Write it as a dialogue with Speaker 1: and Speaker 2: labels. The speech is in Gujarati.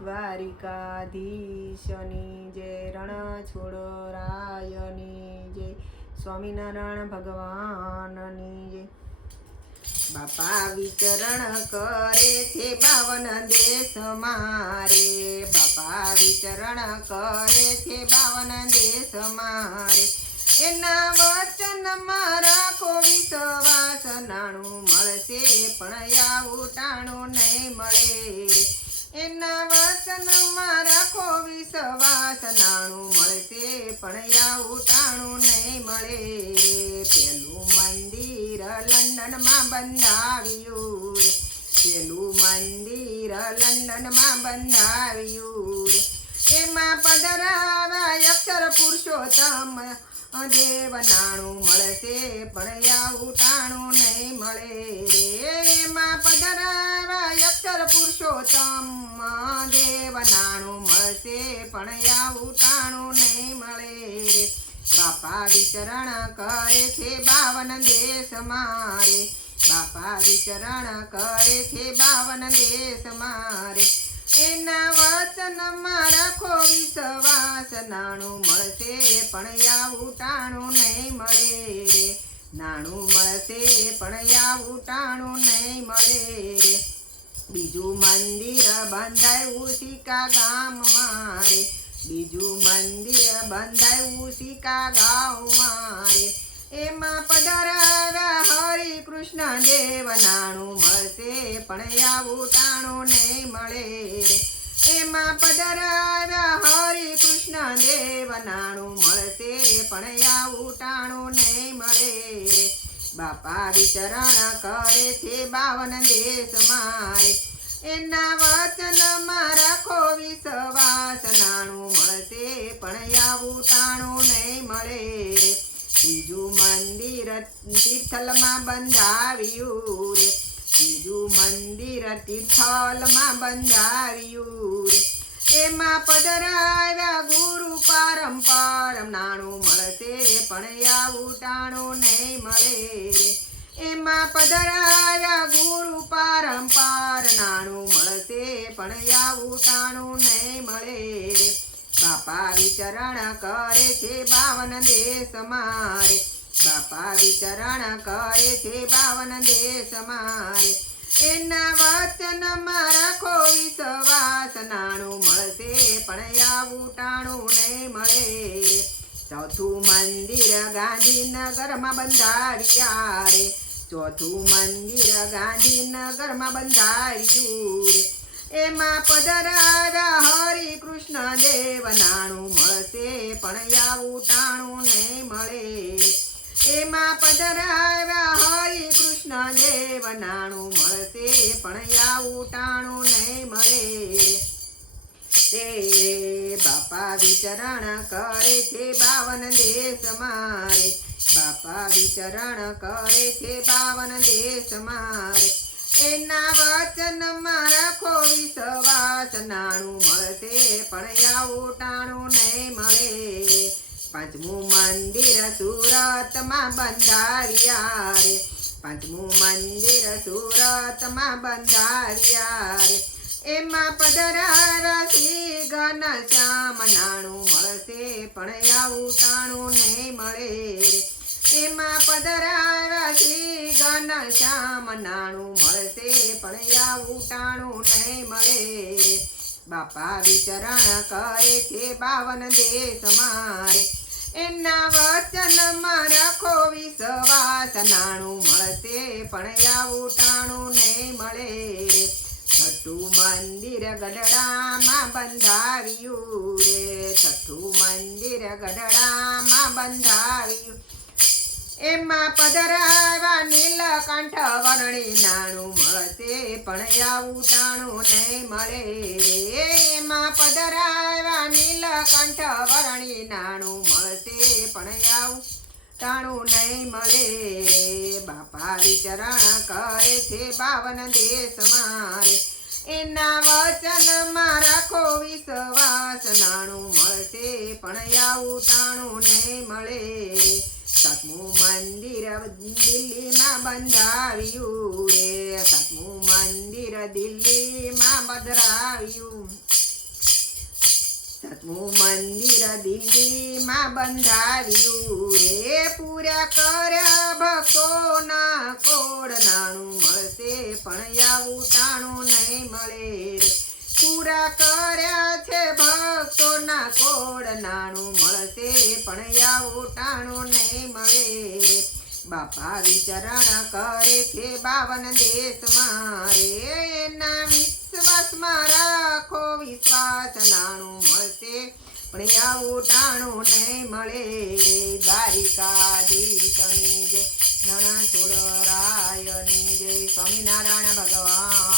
Speaker 1: દ્વારિકાધીશની જય રણ છોડરાયની જય સ્વામિનારાયણ ભગવાનની જય બાપા વિચરણ કરે છે બાવન દેશ મારે. બાપા વિચરણ કરે છે બાવન દેશ મારે. એના વચન મારા કોવી વિશ્વાસ નાણું મળશે, પણ આવું ટાણું નહીં મળે એના વચનમાં રાખો વિશ્વાસ નાણું મળશે પણ આવું ટાણું નહીં મળે. પેલું મંદિર લંડનમાં બંધાવ્યું. પેલું મંદિર લંડનમાં બંધાવ્યું. એમાં પધરાવા અક્ષર પુરુષોત્તમ. દેવ નાણું મળશે પણ આવું ટાણું નહીં મળે. રે એમાં પધરાવા અક્ષર પુરુષોત્તમ દેવ નાણું મળશે, પણ આવું ટાણું નહીં મળે રે. બાપા વિચરણ કરે છે બાવન દેશ મારે. બાપા વિચરણ કરે છે બાવન દેશ મારે. એના વચનમાં રાખો વિશ્વાસ, નાણું મળશે, પણ આવું ટાણું નહીં મળે રે. નાણું મળશે, પણ આવું ટાણું નહીં મળે રે. બીજું મંદિર બંધાયું સિકા ગામમાં રે. બીજું મંદિર બંધાયું સિકા ગામમાં રે. એમાં પધારા હરિ કૃષ્ણ દેવ નાણું મળશે, પણ આવું ટાણું નહીં મળે એમાં પધારાવ્યા હરિ કૃષ્ણ દેવ નાણું મળશે, પણ આવું ટાણું નહીં મળે બાપા વિચરણ કરે છે બાવન દેશ મારે. એના વચનમાં રાખો વિશ્વાસ, નાણું મળશે, પણ આવું ટાણું નહીં મળે બીજું મંદિર તિથલમાં બંધાવ્યું રે. બીજું મંદિર તિથલમાં બંધાવ્યું રે. એમાં પધરાવ્યા ગુરુ પારંપર, નાણું મળશે પણ આવું નહીં મળે. એમાં પધરાયા ગુરુ પારંપાર નાણું મળશે પણ ટાણું નહીં મળે. બાપા વિચરણ કરે છે બાવન દેશ મારે. બાપા વિચરણ કરે છે બાવન દેશ મારે. એના વચનમાં રાખો વિશ્વાસ, નાણું મળશે પણ આવું નહીં ચોથું મંદિર ગાંધીનગરમાં બંધાવ્યા રે. ચોથું મંદિર ગાંધીનગરમાં બંધાવ્યું રે. એમાં પધરાવ્યા હરિ કૃષ્ણ દેવ નાણું મળશે, પણ આવું ટાણું નહીં મળે એમાં પધરાવ્યા હરિ કૃષ્ણ દેવ નાણું મળશે, પણ આવું ટાણું નહીં મળે રે બાપા વિચરણ કરે છે બાવન દેશ મારે. બાપા વિચરણ કરે છે બાવન દેશ મારે. એના વચન મારા કોઈ સવાસ નાણું મળશે, પણ આવું નહીં મળે. પાંચમું મંદિર સુરતમાં બંધારિયા રે. પાંચમું મંદિર સુરતમાં બંધારિયા રે. એમાં પધરાવ્યા શ્રી ઘનશ્યામ નાણું મળશે, પણ આવું ટાણું નહીં મળે એમાં પધરાવ્યા શ્રી ઘનશ્યામ નાણું મળશે, પણ આવું ટાણું નહીં મળે બાપા વિચરણ કરે છે, બાવન દેશ મારે. એના વચનમાં રાખો વિશ્વાસ, નાણું મળશે, પણ આવું ટાણું નહીં છઠ્ઠું મંદિર ગઢડામાં બંધાવ્યું રે છઠ્ઠું મંદિર ગઢડામાં બંધાવ્યું એમાં પધરાવા નીલકંઠ વરણી નાણું મળશે પણ આવું ટાણું નહીં મળે રે એમાં પધરાવા નીલકંઠ વરણી નાણું મળશે પણ આવું ટાણું નહીં મળે બાપા વિચરણ કરે છે બાવન દેશ મારે એના વચનમાં રાખો વિશ્વાસ. નાણું મળશે, પણ આવું તાણું નહીં મળે. સાતમું મંદિર દિલ્હીમાં બંધાવ્યું રે. સાતમું મંદિર દિલ્હીમાં બંધાવ્યું. સાતમું મંદિર દિલ્હીમાં બંધાવ્યું રે. પૂરા કર્યા મળશે પણ આવું ટાણું નહીં મળે પૂરા કર્યા છે ભક્તોના કોડ, નાણું મળશે પણ આવું ટાણું નહીં મળે બાપા વિચરણ કરે છે બાવન દેશમાં રે. એના વિશ્વાસમાં રાખો વિશ્વાસ, નાણું મળશે પણ આવું ટાણું નહીં મળે દ્વારિકા દેશની જય નાણા છોડ રાયની જય સ્વામિનારાયણ ભગવાન.